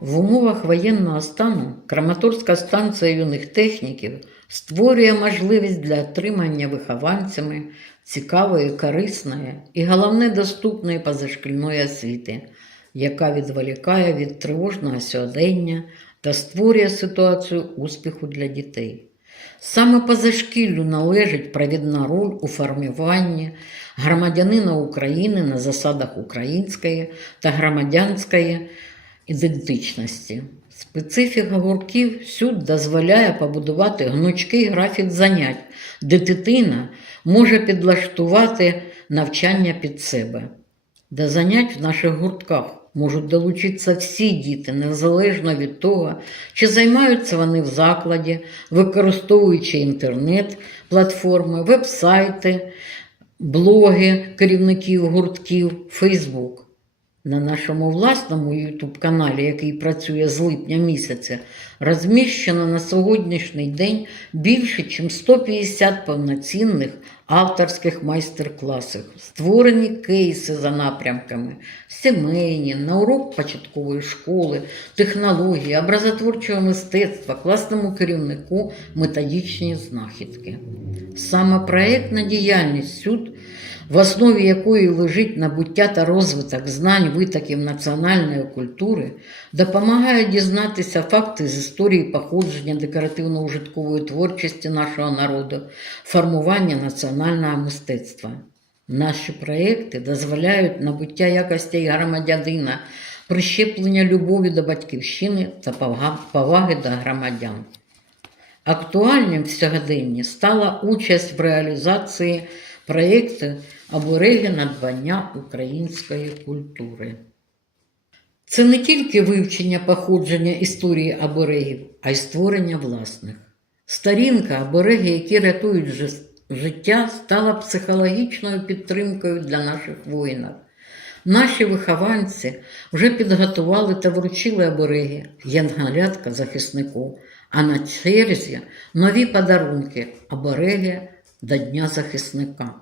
В умовах воєнного стану Краматорська станція юних техніків створює можливість для отримання вихованцями цікавої, корисної і, головне, доступної позашкільної освіти, яка відволікає від тривожного сьогодення та створює ситуацію успіху для дітей. Саме позашкіллю належить провідна роль у формуванні громадянина України на засадах української та громадянської ідентичності. Специфіка гуртків всюди дозволяє побудувати гнучкий графік занять, де дитина може підлаштувати навчання під себе. До занять в наших гуртках можуть долучитися всі діти, незалежно від того, чи займаються вони в закладі, використовуючи інтернет, платформи, веб-сайти, блоги керівників гуртків, Фейсбук. На нашому власному youtube каналі який працює з липня місяця, розміщено на сьогоднішній день більше, ніж 150 повноцінних авторських майстер-класів, створені кейси за напрямками, сімейні, на урок початкової школи, технології, образотворчого мистецтва, класному керівнику, методичні знахідки. Саме проєктна діяльність суд в основі якої лежить набуття та розвиток знань витоків національної культури, допомагає дізнатися факти з історії походження декоративно-ужиткової творчості нашого народу, формування національного мистецтва. Наші проекти дозволяють набуття якостей громадянина, прищеплення любові до батьківщини та поваги до громадян. Актуальним в сьогоденні стала участь в реалізації проєкту обереги надбання української культури. Це не тільки вивчення походження історії оберегів, а й створення власних. Сторінка обереги, які рятують життя, стала психологічною підтримкою для наших воїнів. Наші вихованці вже підготували та вручили обереги янголятка захиснику, а на черзі нові подарунки обереги до Дня захисника.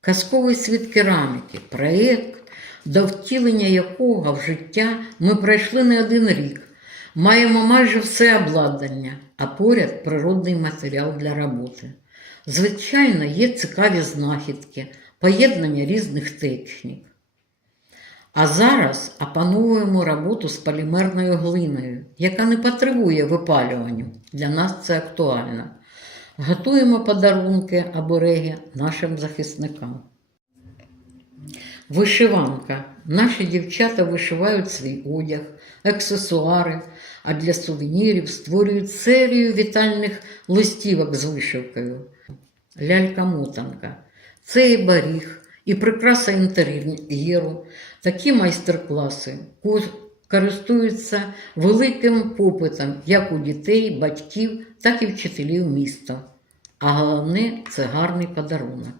Казковий світ кераміки, проєкт, до втілення якого в життя ми пройшли не один рік. Маємо майже все обладнання, а поряд природний матеріал для роботи. Звичайно, є цікаві знахідки, поєднання різних технік. А зараз опановуємо роботу з полімерною глиною, яка не потребує випалювання. Для нас це актуально. Готуємо подарунки обереги нашим захисникам. Вишиванка. Наші дівчата вишивають свій одяг, аксесуари, а для сувенірів створюють серію вітальних листівок з вишивкою. Лялька-мотанка. Це і баріг, і прикраса інтер'єру. Такі майстер-класи користуються великим попитом як у дітей, батьків, так і вчителів міста. А головне це гарний подарунок.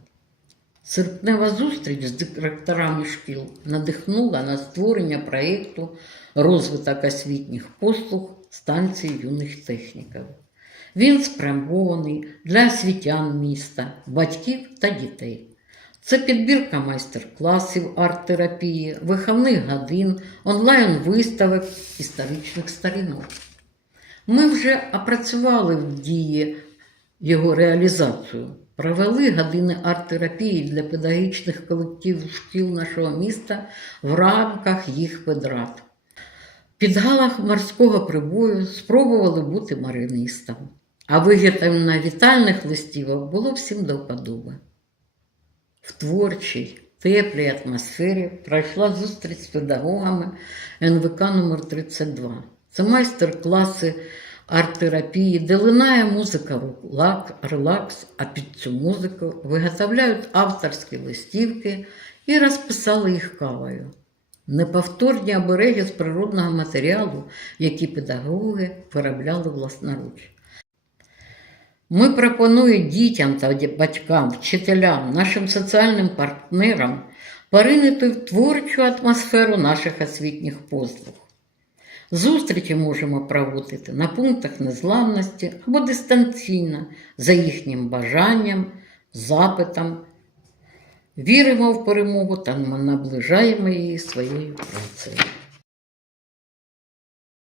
Серпнева зустріч з директорами шкіл надихнула на створення проєкту розвиток освітніх послуг станції юних техніків. Він спрямований для освітян міста, батьків та дітей. Це підбірка майстер-класів арт-терапії, виховних годин, онлайн-виставок історичних сторінок. Ми вже опрацювали в дії його реалізацію, провели години арт-терапії для педагогічних колективів шкіл нашого міста в рамках їх педрат. Під галах морського прибою спробували бути маринистом, а виготовлення вітальних листівок було всім до вподоби. В творчій, теплій атмосфері пройшла зустріч з педагогами НВК номер 32 Це майстер-класи арт-терапії, де лунає музика релакс, а під цю музику виготовляють авторські листівки і розписали їх кавою. Неповторні обереги з природного матеріалу, які педагоги виробляли власноруч. Ми пропонуємо дітям та батькам, вчителям, нашим соціальним партнерам поринути в творчу атмосферу наших освітніх послуг. Зустрічі можемо проводити на пунктах незламності або дистанційно, за їхнім бажанням, запитом. Віримо в перемогу та наближаємо її своєю працею.